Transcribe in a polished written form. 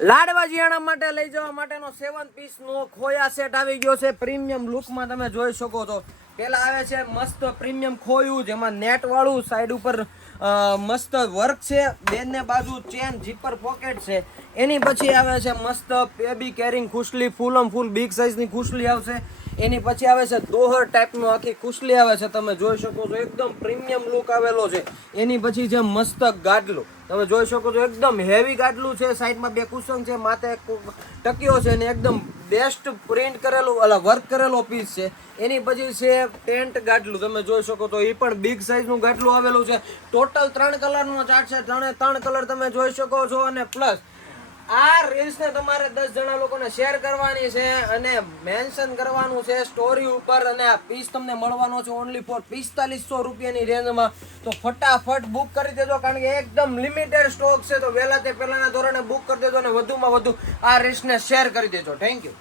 લાડવા જીયાણા માટે લઈ જવા માટેનો 7 પીસ નો ખોયા સેટ આવી ગયો છે પ્રીમિયમ લુકમાં. તમે જોઈ શકો છો પેલા આવે છે મસ્ત પ્રીમિયમ ખોયું જેમાં નેટ વાળું, સાઈડ ઉપર મસ્ત વર્ક છે, બેનને બાજુ ચેન, જીપર પોકેટ છે. એની પછી આવે છે મસ્ત બેબી કેરિંગ ખુશલી, ફૂલમ ફૂલ બિગ સાઇઝની ખુશલી આવશે. એની પછી આવે છે દોહર ટાઈપનું આખી ખુશલી આવે છે, તમે જોઈ શકો છો એકદમ પ્રીમિયમ લુક આવેલો છે. એની પછી છે મસ્ત ગાડલું, તમે જોઈ શકો છો એકદમ હેવી ગાડલું છે, સાઈડમાં 2 કુશન છે, માથે ટકીઓ છે ને એકદમ બેસ્ટ પ્રિન્ટ કરેલું વર્ક કરેલો પીસ છે. એની પછી છે ટેન્ટ ગાડલું, તમે જોઈ શકો છો એ પણ બિગ સાઇઝનું ગાડલું આવેલું છે. ટોટલ 3 કલરનો ચાર્ટ છે, 3 કલર તમે જોઈ શકો છો. અને પ્લસ આ રીલ્સને તમારે 10 જણા લોકોને શેર કરવાની છે અને મેન્શન કરવાનું છે સ્ટોરી ઉપર. અને આ પીસ તમને મળવાનો છે ઓનલી ફોર 4500 રૂપિયાની રેન્જમાં. તો ફટાફટ બુક કરી દેજો, કારણ કે એકદમ લિમિટેડ સ્ટોક છે. તો વહેલા તે પહેલાના ધોરણે બુક કરી દેજો અને વધુમાં વધુ આ રીલ્સને શેર કરી દેજો. Thank you.